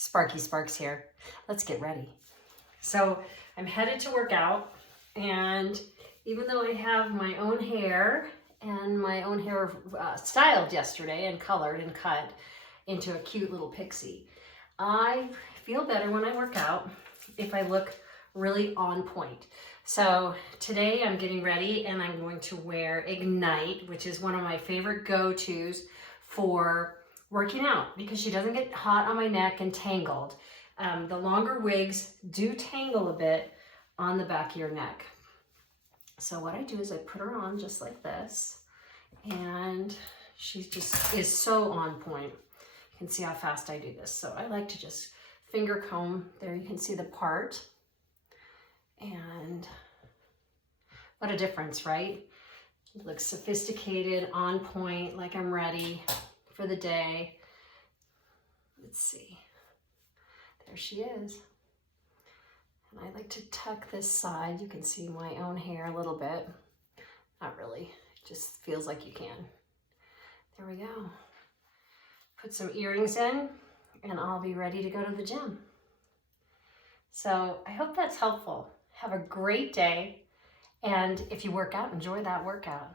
Sparky Sparks here. Let's get ready. So I'm headed to work out, and even though I have my own hair and my own hair styled yesterday and colored and cut into a cute little pixie, I feel better when I work out if I look really on point. So today I'm getting ready and I'm going to wear Ignite, which is one of my favorite go-tos for working out because she doesn't get hot on my neck and tangled. The longer wigs do tangle a bit on the back of your neck. So what I do is I put her on just like this, and she just is so on point. You can see how fast I do this. So I like to just finger comb. There you can see the part. And what a difference, right? It looks sophisticated, on point, like I'm ready for the day. Let's see. There she is. And I like to tuck this side. You can see my own hair a little bit. Not really, it just feels like you can. There we go. Put some earrings in and I'll be ready to go to the gym. So I hope that's helpful. Have a great day. And if you work out, enjoy that workout.